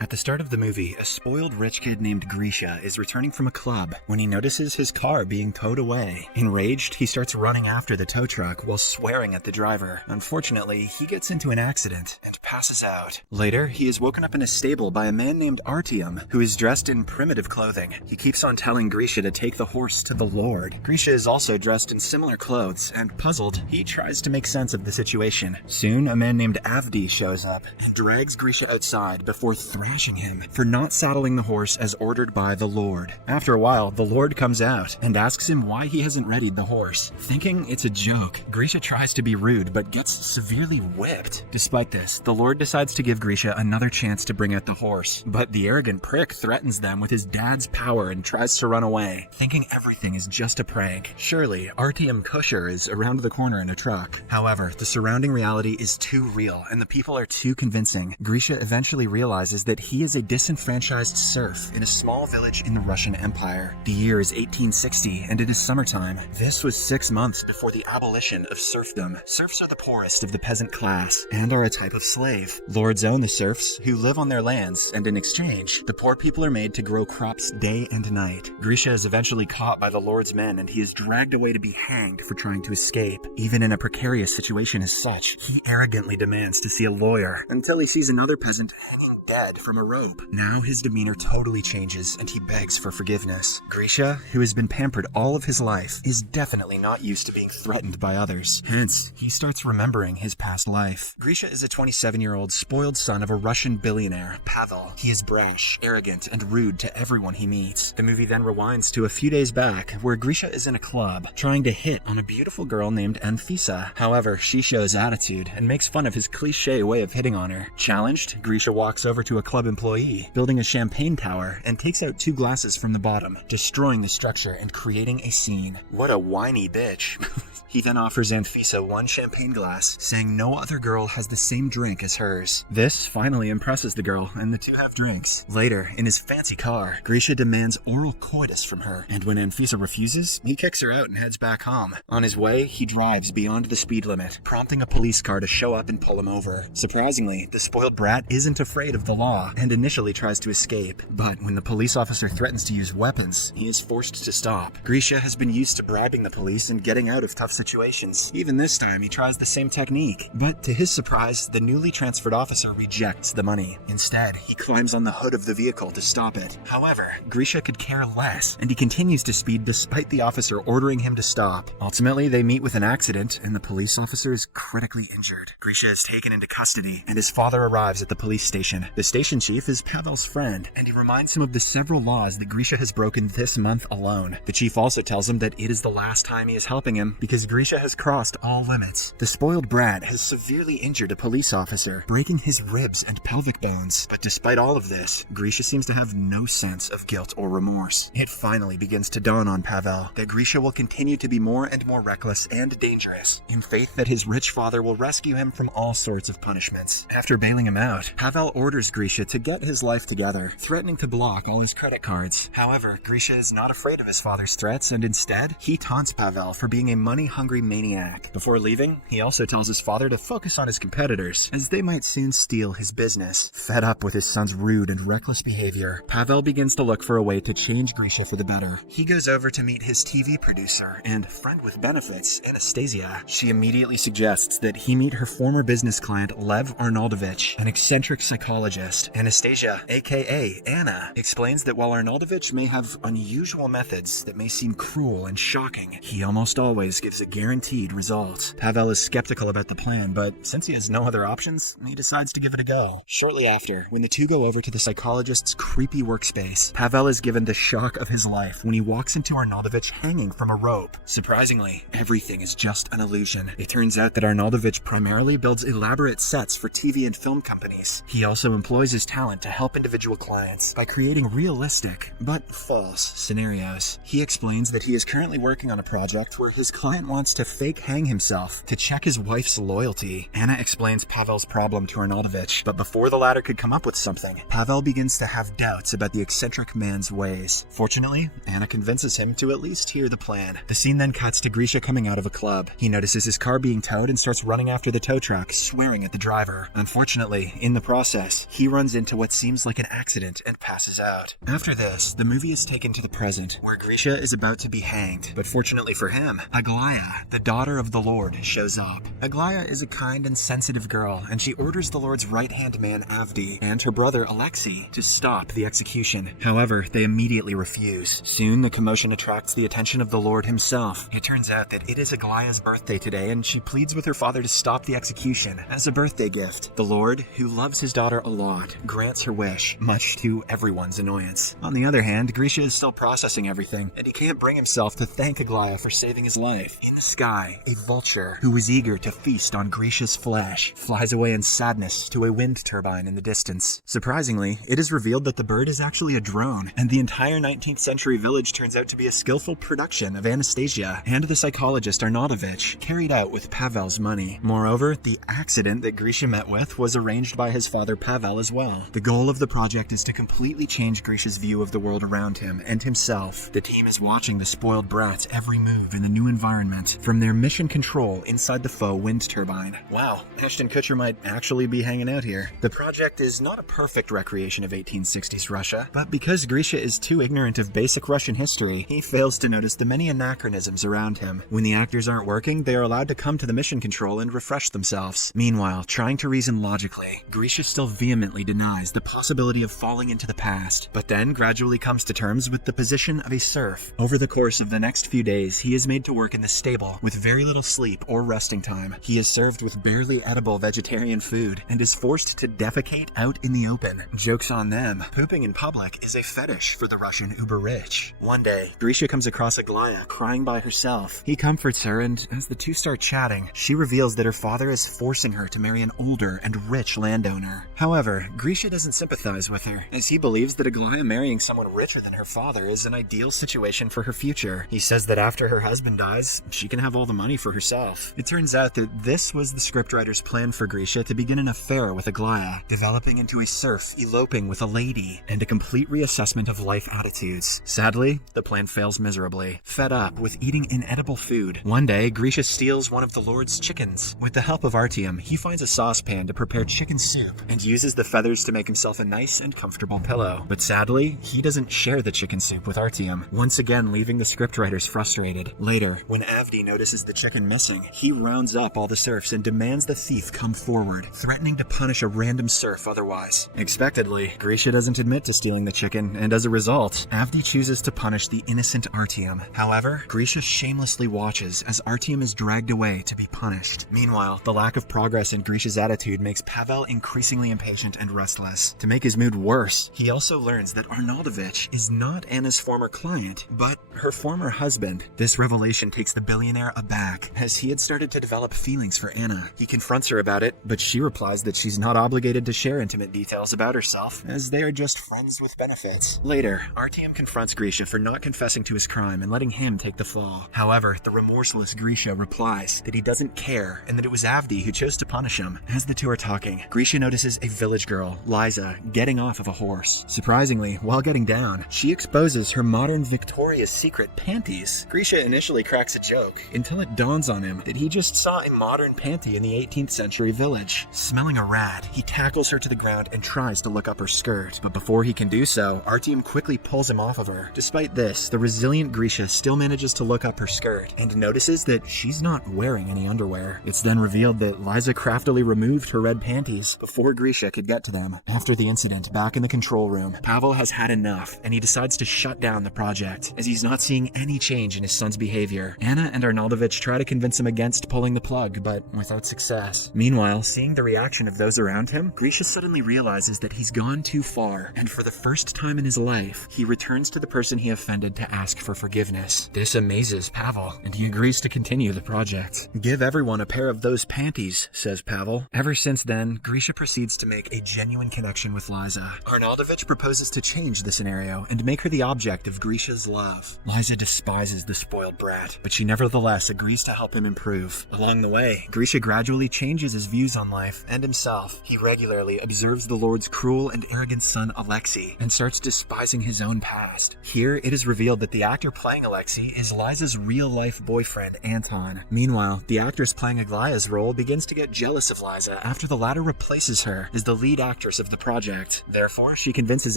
At the start of the movie, a spoiled rich kid named Grisha is returning from a club when he notices his car being towed away. Enraged, he starts running after the tow truck while swearing at the driver. Unfortunately, he gets into an accident and passes out. Later, he is woken up in a stable by a man named Artyom, who is dressed in primitive clothing. He keeps on telling Grisha to take the horse to the Lord. Grisha is also dressed in similar clothes, and puzzled, he tries to make sense of the situation. Soon, a man named Avdi shows up and drags Grisha outside before thrashing him for not saddling the horse as ordered by the Lord. After a while, the Lord comes out and asks him why he hasn't readied the horse. Thinking it's a joke, Grisha tries to be rude but gets severely whipped. Despite this, the Lord decides to give Grisha another chance to bring out the horse, but the arrogant prick threatens them with his dad's power and tries to run away, thinking everything is just a prank. Surely, Artyom Kusher is around the corner in a truck. However, the surrounding reality is too real and the people are too convincing. Grisha eventually realizes that he is a disenfranchised serf in a small village in the Russian Empire. The year is 1860 and it is summertime. This was 6 months before the abolition of serfdom. Serfs are the poorest of the peasant class and are a type of slave. Lords own the serfs, who live on their lands, and in exchange, the poor people are made to grow crops day and night. Grisha is eventually caught by the Lord's men and he is dragged away to be hanged for trying to escape. Even in a precarious situation as such, he arrogantly demands to see a lawyer until he sees another peasant hanging dead from a rope. Now his demeanor totally changes and he begs for forgiveness. Grisha, who has been pampered all of his life, is definitely not used to being threatened by others. Hence, he starts remembering his past life. Grisha is a 27-year-old spoiled son of a Russian billionaire, Pavel. He is brash, arrogant, and rude to everyone he meets. The movie then rewinds to a few days back, where Grisha is in a club, trying to hit on a beautiful girl named Anfisa. However, she shows attitude and makes fun of his cliché way of hitting on her. Challenged, Grisha walks over to a club employee, building a champagne tower, and takes out 2 glasses from the bottom, destroying the structure and creating a scene. What a whiny bitch. He then offers Anfisa 1 champagne glass, saying no other girl has the same drink as hers. This finally impresses the girl, and the two have drinks. Later, in his fancy car, Grisha demands oral coitus from her, and when Anfisa refuses, he kicks her out and heads back home. On his way, he drives beyond the speed limit, prompting a police car to show up and pull him over. Surprisingly, the spoiled brat isn't afraid of the law, and initially tries to escape. But when the police officer threatens to use weapons, he is forced to stop. Grisha has been used to bribing the police and getting out of tough situations. Even this time, he tries the same technique. But to his surprise, the newly transferred officer rejects the money. Instead, he climbs on the hood of the vehicle to stop it. However, Grisha could care less, and he continues to speed despite the officer ordering him to stop. Ultimately, they meet with an accident, and the police officer is critically injured. Grisha is taken into custody, and his father arrives at the police station. The station chief is Pavel's friend, and he reminds him of the several laws that Grisha has broken this month alone. The chief also tells him that it is the last time he is helping him because Grisha has crossed all limits. The spoiled brat has severely injured a police officer, breaking his ribs and pelvic bones. But despite all of this, Grisha seems to have no sense of guilt or remorse. It finally begins to dawn on Pavel that Grisha will continue to be more and more reckless and dangerous, in faith that his rich father will rescue him from all sorts of punishments. After bailing him out, Pavel orders Grisha to get his life together, threatening to block all his credit cards. However, Grisha is not afraid of his father's threats, and instead, he taunts Pavel for being a money-hungry maniac. Before leaving, he also tells his father to focus on his competitors, as they might soon steal his business. Fed up with his son's rude and reckless behavior, Pavel begins to look for a way to change Grisha for the better. He goes over to meet his TV producer and friend with benefits, Anastasia. She immediately suggests that he meet her former business client, Lev Arnoldovich, an eccentric psychologist. Anastasia, aka Anna, explains that while Arnoldovich may have unusual methods that may seem cruel and shocking, he almost always gives a guaranteed result. Pavel is skeptical about the plan, but since he has no other options, he decides to give it a go. Shortly after, when the two go over to the psychologist's creepy workspace, Pavel is given the shock of his life when he walks into Arnoldovich hanging from a rope. Surprisingly, everything is just an illusion. It turns out that Arnoldovich primarily builds elaborate sets for TV and film companies. He also employs his talent to help individual clients by creating realistic, but false, scenarios. He explains that he is currently working on a project where his client wants to fake hang himself to check his wife's loyalty. Anna explains Pavel's problem to Arnoldovich, but before the latter could come up with something, Pavel begins to have doubts about the eccentric man's ways. Fortunately, Anna convinces him to at least hear the plan. The scene then cuts to Grisha coming out of a club. He notices his car being towed and starts running after the tow truck, swearing at the driver. Unfortunately, in the process, he runs runs into what seems like an accident and passes out. After this, the movie is taken to the present, where Grisha is about to be hanged, but fortunately for him, Aglaya, the daughter of the Lord, shows up. Aglaya is a kind and sensitive girl, and she orders the Lord's right-hand man Avdi and her brother Alexei to stop the execution. However, they immediately refuse. Soon, the commotion attracts the attention of the Lord himself. It turns out that it is Aglaya's birthday today, and she pleads with her father to stop the execution as a birthday gift. The Lord, who loves his daughter a lot, grants her wish, much to everyone's annoyance. On the other hand, Grisha is still processing everything, and he can't bring himself to thank Aglaya for saving his life. In the sky, a vulture, who was eager to feast on Grisha's flesh, flies away in sadness to a wind turbine in the distance. Surprisingly, it is revealed that the bird is actually a drone, and the entire 19th century village turns out to be a skillful production of Anastasia and the psychologist Arnautovich, carried out with Pavel's money. Moreover, the accident that Grisha met with was arranged by his father Pavel as well. The goal of the project is to completely change Grisha's view of the world around him and himself. The team is watching the spoiled brat's every move in the new environment, from their mission control inside the faux wind turbine. Wow, Ashton Kutcher might actually be hanging out here. The project is not a perfect recreation of 1860s Russia, but because Grisha is too ignorant of basic Russian history, he fails to notice the many anachronisms around him. When the actors aren't working, they are allowed to come to the mission control and refresh themselves. Meanwhile, trying to reason logically, Grisha still vehemently denies the possibility of falling into the past, but then gradually comes to terms with the position of a serf. Over the course of the next few days, he is made to work in the stable with very little sleep or resting time. He is served with barely edible vegetarian food and is forced to defecate out in the open. Joke's on them. Pooping in public is a fetish for the Russian uber-rich. One day, Grisha comes across Aglaya crying by herself. He comforts her, and as the two start chatting, she reveals that her father is forcing her to marry an older and rich landowner. However, Grisha doesn't sympathize with her, as he believes that Aglaya marrying someone richer than her father is an ideal situation for her future. He says that after her husband dies, she can have all the money for herself. It turns out that this was the scriptwriter's plan for Grisha to begin an affair with Aglaya, developing into a serf eloping with a lady, and a complete reassessment of life attitudes. Sadly, the plan fails miserably. Fed up with eating inedible food, one day Grisha steals one of the Lord's chickens. With the help of Artyom, he finds a saucepan to prepare chicken soup and uses the feathers to make himself a nice and comfortable pillow. But sadly, he doesn't share the chicken soup with Artyom, once again leaving the scriptwriters frustrated. Later, when Avdi notices the chicken missing, he rounds up all the serfs and demands the thief come forward, threatening to punish a random serf otherwise. Expectedly, Grisha doesn't admit to stealing the chicken, and as a result, Avdi chooses to punish the innocent Artyom. However, Grisha shamelessly watches as Artyom is dragged away to be punished. Meanwhile, the lack of progress in Grisha's attitude makes Pavel increasingly impatient and restless. To make his mood worse, he also learns that Arnautovich is not Anna's former client, but her former husband. This revelation takes the billionaire aback, as he had started to develop feelings for Anna. He confronts her about it, but she replies that she's not obligated to share intimate details about herself, as they are just friends with benefits. Later, Artyom confronts Grisha for not confessing to his crime and letting him take the fall. However, the remorseless Grisha replies that he doesn't care and that it was Avdi who chose to punish him. As the two are talking, Grisha notices a village girl, Liza, getting off of a horse. Surprisingly, while getting down, she exposes her modern Victoria's Secret panties. Grisha initially cracks a joke, until it dawns on him that he just saw a modern panty in the 18th century village. Smelling a rat, he tackles her to the ground and tries to look up her skirt, but before he can do so, Artyom quickly pulls him off of her. Despite this, the resilient Grisha still manages to look up her skirt and notices that she's not wearing any underwear. It's then revealed that Liza craftily removed her red panties before Grisha could get to them. After the incident, back in the control room, Pavel has had enough, and he decides to shut down the project, as he's not seeing any change in his son's behavior. Anna and Arnautovich try to convince him against pulling the plug, but without success. Meanwhile, seeing the reaction of those around him, Grisha suddenly realizes that he's gone too far, and for the first time in his life, he returns to the person he offended to ask for forgiveness. This amazes Pavel, and he agrees to continue the project. "Give everyone a pair of those panties," says Pavel. Ever since then, Grisha proceeds to make a genuine connection with Liza. Arnautovich proposes to change the scenario and make her the object of Grisha's love. Liza despises the spoiled brat, but she nevertheless agrees to help him improve. Along the way, Grisha gradually changes his views on life and himself. He regularly observes the Lord's cruel and arrogant son Alexei and starts despising his own past. Here, it is revealed that the actor playing Alexei is Liza's real-life boyfriend, Anton. Meanwhile, the actress playing Aglaya's role begins to get jealous of Liza after the latter replaces her as the lead actor directress of the project. Therefore, she convinces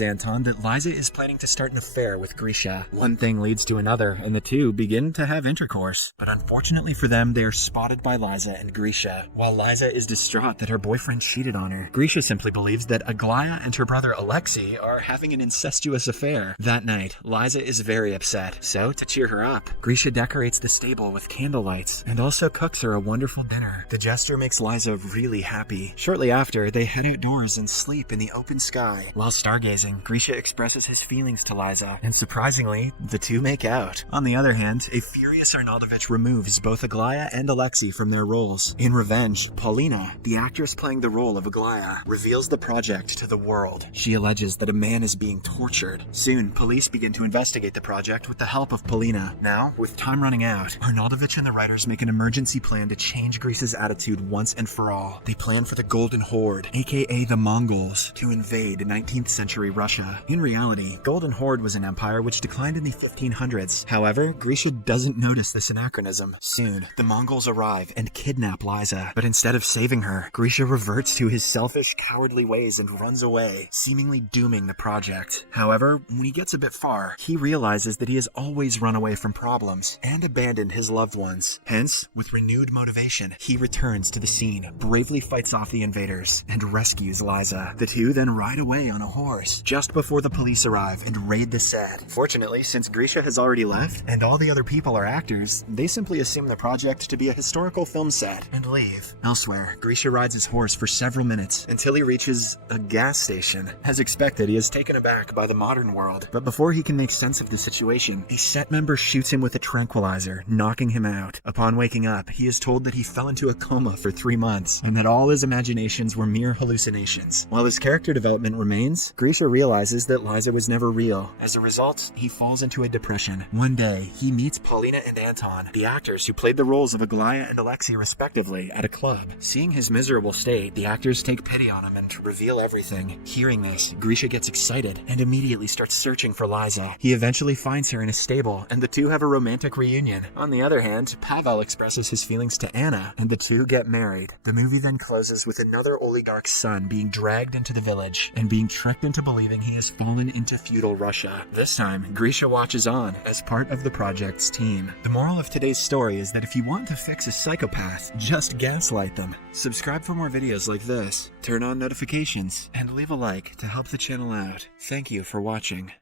Anton that Liza is planning to start an affair with Grisha. One thing leads to another, and the two begin to have intercourse. But unfortunately for them, they are spotted by Liza and Grisha. While Liza is distraught that her boyfriend cheated on her, Grisha simply believes that Aglaya and her brother Alexei are having an incestuous affair. That night, Liza is very upset, so to cheer her up, Grisha decorates the stable with candlelights and also cooks her a wonderful dinner. The gesture makes Liza really happy. Shortly after, they head outdoors and sleep in the open sky. While stargazing, Grisha expresses his feelings to Liza, and surprisingly, the two make out. On the other hand, a furious Arnautovich removes both Aglaya and Alexei from their roles. In revenge, Paulina, the actress playing the role of Aglaya, reveals the project to the world. She alleges that a man is being tortured. Soon, police begin to investigate the project with the help of Paulina. Now, with time running out, Arnautovich and the writers make an emergency plan to change Greece's attitude once and for all. They plan for the Golden Horde, aka the Mongols, to invade 19th century Russia. In reality, Golden Horde was an empire which declined in the 1500s. However, Grisha doesn't notice this anachronism. Soon, the Mongols arrive and kidnap Liza, but instead of saving her, Grisha reverts to his selfish, cowardly ways and runs away, seemingly dooming the project. However, when he gets a bit far, he realizes that he has always run away from problems and abandoned his loved ones. Hence, with renewed motivation, he returns to the scene, bravely fights off the invaders, and rescues Liza. The two then ride away on a horse, just before the police arrive and raid the set. Fortunately, since Grisha has already left, and all the other people are actors, they simply assume the project to be a historical film set, and leave. Elsewhere, Grisha rides his horse for several minutes, until he reaches a gas station. As expected, he is taken aback by the modern world, but before he can make sense of the situation, a set member shoots him with a tranquilizer, knocking him out. Upon waking up, he is told that he fell into a coma for 3 months, and that all his imaginations were mere hallucinations. While his character development remains, Grisha realizes that Liza was never real. As a result, he falls into a depression. One day, he meets Paulina and Anton, the actors who played the roles of Aglaya and Alexei respectively, at a club. Seeing his miserable state, the actors take pity on him and reveal everything. Hearing this, Grisha gets excited and immediately starts searching for Liza. He eventually finds her in a stable, and the two have a romantic reunion. On the other hand, Pavel expresses his feelings to Anna, and the two get married. The movie then closes with another oligarch's son being dragged into the village and being tricked into believing he has fallen into feudal Russia. This time, Grisha watches on as part of the project's team. The moral of today's story is that if you want to fix a psychopath, just gaslight them. Subscribe for more videos like this, turn on notifications, and leave a like to help the channel out. Thank you for watching.